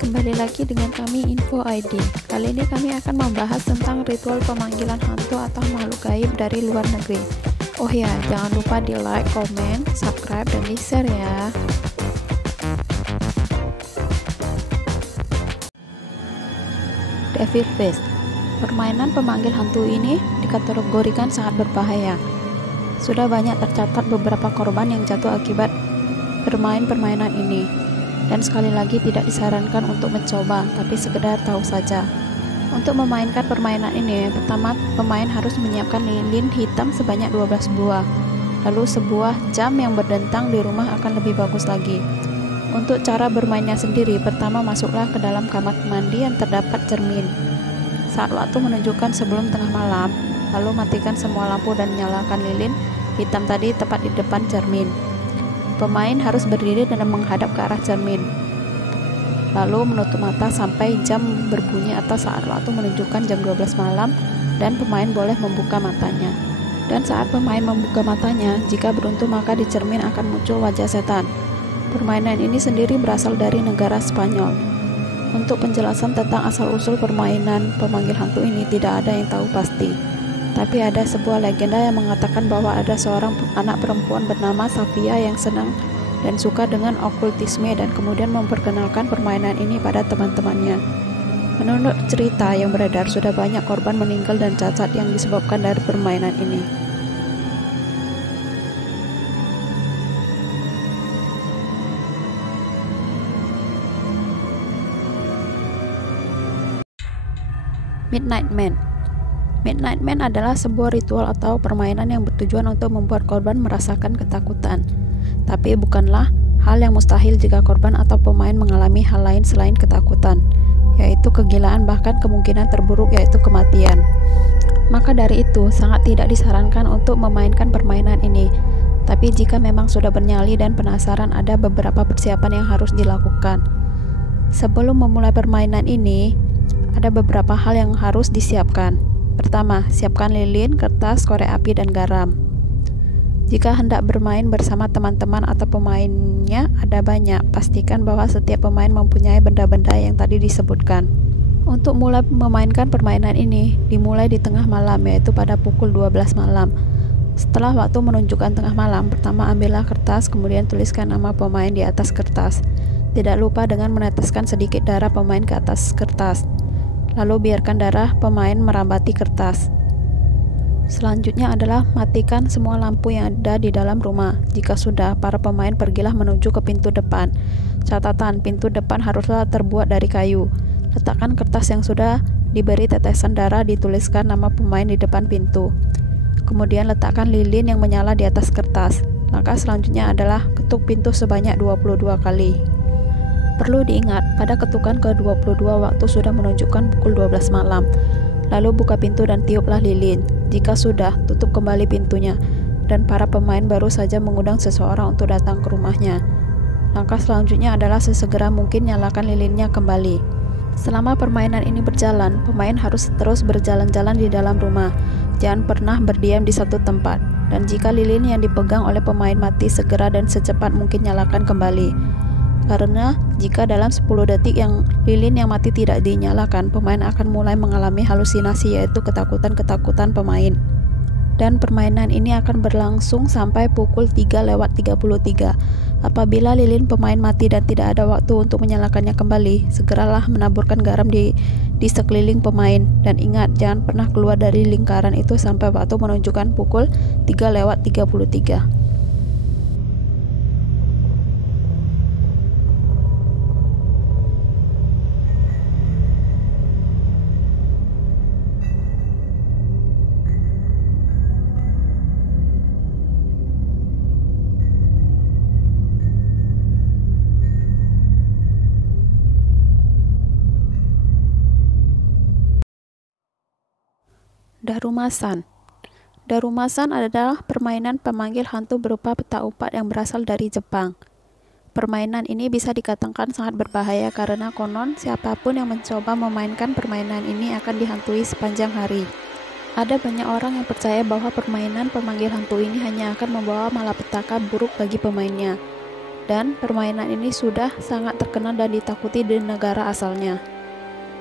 Kembali lagi dengan kami Info ID. Kali ini kami akan membahas tentang ritual pemanggilan hantu atau makhluk gaib dari luar negeri. Oh ya, jangan lupa di like, komen, subscribe, dan di share ya. Devil Face. Permainan pemanggil hantu ini dikategorikan sangat berbahaya. Sudah banyak tercatat beberapa korban yang jatuh akibat bermain permainan ini. Dan sekali lagi tidak disarankan untuk mencoba, tapi sekedar tahu saja. Untuk memainkan permainan ini, pertama pemain harus menyiapkan lilin hitam sebanyak 12 buah. Lalu sebuah jam yang berdentang di rumah akan lebih bagus lagi. Untuk cara bermainnya sendiri, pertama masuklah ke dalam kamar mandi yang terdapat cermin. Saat waktu menunjukkan sebelum tengah malam, lalu matikan semua lampu dan nyalakan lilin hitam tadi tepat di depan cermin. Pemain harus berdiri dan menghadap ke arah cermin, lalu menutup mata sampai jam berbunyi atau saat waktu menunjukkan jam 12 malam, dan pemain boleh membuka matanya. Dan saat pemain membuka matanya, jika beruntung maka di cermin akan muncul wajah setan. Permainan ini sendiri berasal dari negara Spanyol. Untuk penjelasan tentang asal-usul permainan pemanggil hantu ini tidak ada yang tahu pasti. Tapi ada sebuah legenda yang mengatakan bahwa ada seorang anak perempuan bernama Safia yang senang dan suka dengan okultisme dan kemudian memperkenalkan permainan ini pada teman-temannya. Menurut cerita yang beredar, sudah banyak korban meninggal dan cacat yang disebabkan dari permainan ini. Midnight Man. Midnight Man adalah sebuah ritual atau permainan yang bertujuan untuk membuat korban merasakan ketakutan. Tapi bukanlah hal yang mustahil jika korban atau pemain mengalami hal lain selain ketakutan, yaitu kegilaan, bahkan kemungkinan terburuk yaitu kematian. Maka dari itu, sangat tidak disarankan untuk memainkan permainan ini. Tapi jika memang sudah bernyali dan penasaran, ada beberapa persiapan yang harus dilakukan. Sebelum memulai permainan ini, ada beberapa hal yang harus disiapkan. Pertama, siapkan lilin, kertas, korek api, dan garam. Jika hendak bermain bersama teman-teman atau pemainnya ada banyak, pastikan bahwa setiap pemain mempunyai benda-benda yang tadi disebutkan. Untuk mulai memainkan permainan ini, dimulai di tengah malam, yaitu pada pukul 12 malam. Setelah waktu menunjukkan tengah malam, pertama ambillah kertas, kemudian tuliskan nama pemain di atas kertas. Tidak lupa dengan meneteskan sedikit darah pemain ke atas kertas. Lalu biarkan darah pemain merambati kertas. Selanjutnya adalah matikan semua lampu yang ada di dalam rumah. Jika sudah, para pemain pergilah menuju ke pintu depan. Catatan, pintu depan haruslah terbuat dari kayu. Letakkan kertas yang sudah diberi tetesan darah, dituliskan nama pemain di depan pintu. Kemudian letakkan lilin yang menyala di atas kertas. Langkah selanjutnya adalah ketuk pintu sebanyak 22 kali. Perlu diingat, pada ketukan ke-22 waktu sudah menunjukkan pukul 12 malam. Lalu buka pintu dan tiuplah lilin. Jika sudah, tutup kembali pintunya. Dan para pemain baru saja mengundang seseorang untuk datang ke rumahnya. Langkah selanjutnya adalah sesegera mungkin nyalakan lilinnya kembali. Selama permainan ini berjalan, pemain harus terus berjalan-jalan di dalam rumah. Jangan pernah berdiam di satu tempat. Dan jika lilin yang dipegang oleh pemain mati, segera dan secepat mungkin nyalakan kembali. Karena jika dalam 10 detik yang lilin yang mati tidak dinyalakan, pemain akan mulai mengalami halusinasi, yaitu ketakutan-ketakutan pemain. Dan permainan ini akan berlangsung sampai pukul 3:33. Apabila lilin pemain mati dan tidak ada waktu untuk menyalakannya kembali, segeralah menaburkan garam di sekeliling pemain. Dan ingat, jangan pernah keluar dari lingkaran itu sampai waktu menunjukkan pukul 3:33. Darumasan. Darumasan adalah permainan pemanggil hantu berupa peta upat yang berasal dari Jepang. Permainan ini bisa dikatakan sangat berbahaya karena konon siapapun yang mencoba memainkan permainan ini akan dihantui sepanjang hari. Ada banyak orang yang percaya bahwa permainan pemanggil hantu ini hanya akan membawa malapetaka buruk bagi pemainnya. dan permainan ini sudah sangat terkenal dan ditakuti di negara asalnya.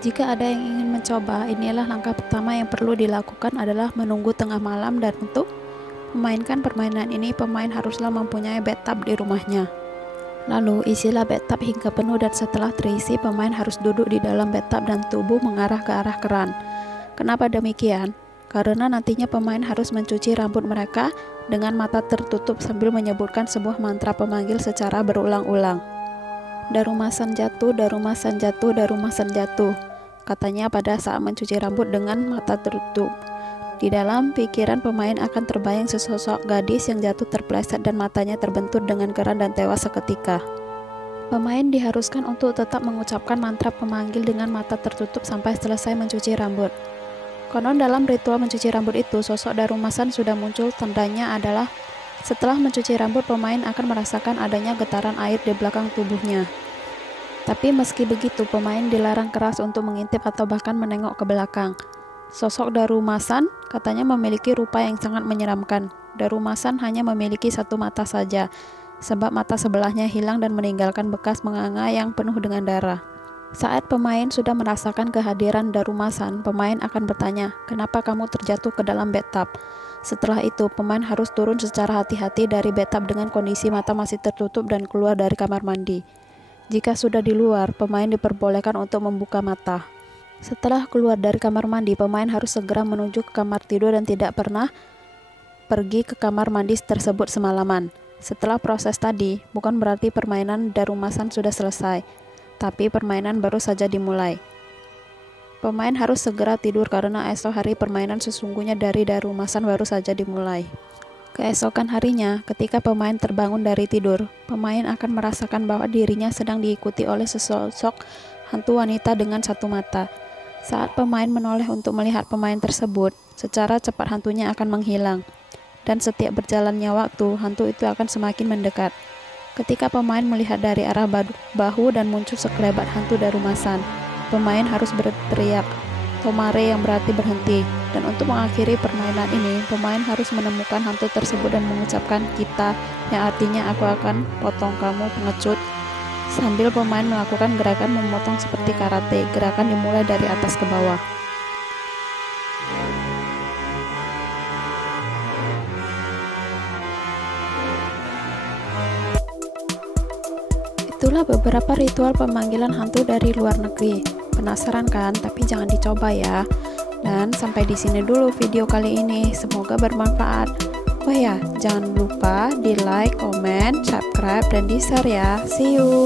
Jika ada yang ingin mencoba, inilah langkah pertama yang perlu dilakukan adalah menunggu tengah malam, dan untuk memainkan permainan ini, pemain haruslah mempunyai bathtub di rumahnya. Lalu isilah bathtub hingga penuh, dan setelah terisi, pemain harus duduk di dalam bathtub dan tubuh mengarah ke arah keran. Kenapa demikian? Karena nantinya pemain harus mencuci rambut mereka dengan mata tertutup sambil menyebutkan sebuah mantra pemanggil secara berulang-ulang. Darumasan jatuh, darumasan jatuh, darumasan jatuh, katanya pada saat mencuci rambut dengan mata tertutup. Di dalam pikiran pemain akan terbayang sesosok gadis yang jatuh terpeleset dan matanya terbentur dengan keran dan tewas seketika. Pemain diharuskan untuk tetap mengucapkan mantra pemanggil dengan mata tertutup sampai selesai mencuci rambut. Konon dalam ritual mencuci rambut itu, sosok Darumasan sudah muncul. Tandanya adalah setelah mencuci rambut, pemain akan merasakan adanya getaran air di belakang tubuhnya. Tapi meski begitu, pemain dilarang keras untuk mengintip atau bahkan menengok ke belakang. Sosok Darumasan katanya memiliki rupa yang sangat menyeramkan. Darumasan hanya memiliki satu mata saja, sebab mata sebelahnya hilang dan meninggalkan bekas menganga yang penuh dengan darah. Saat pemain sudah merasakan kehadiran Darumasan, pemain akan bertanya, "Kenapa kamu terjatuh ke dalam bathtub?" Setelah itu, pemain harus turun secara hati-hati dari bathtub dengan kondisi mata masih tertutup dan keluar dari kamar mandi. Jika sudah di luar, pemain diperbolehkan untuk membuka mata. Setelah keluar dari kamar mandi, pemain harus segera menuju ke kamar tidur dan tidak pernah pergi ke kamar mandi tersebut semalaman. Setelah proses tadi, bukan berarti permainan Darumasan sudah selesai, tapi permainan baru saja dimulai. Pemain harus segera tidur karena esok hari permainan sesungguhnya dari Darumasan baru saja dimulai. Keesokan harinya, ketika pemain terbangun dari tidur, pemain akan merasakan bahwa dirinya sedang diikuti oleh sesosok hantu wanita dengan satu mata. Saat pemain menoleh untuk melihat pemain tersebut, secara cepat hantunya akan menghilang. Dan setiap berjalannya waktu, hantu itu akan semakin mendekat. Ketika pemain melihat dari arah bahu dan muncul sekelebat hantu Darumasan, pemain harus berteriak "Tomare" yang berarti berhenti. Dan untuk mengakhiri permainan ini, pemain harus menemukan hantu tersebut dan mengucapkan "kita", yang artinya "aku akan potong kamu pengecut", sambil pemain melakukan gerakan memotong seperti karate. Gerakan dimulai dari atas ke bawah. Itulah beberapa ritual pemanggilan hantu dari luar negeri. Penasaran kan? Tapi jangan dicoba ya. Dan sampai di sini dulu video kali ini. Semoga bermanfaat. Oh ya, jangan lupa di like, comment, subscribe, dan di share ya. See you.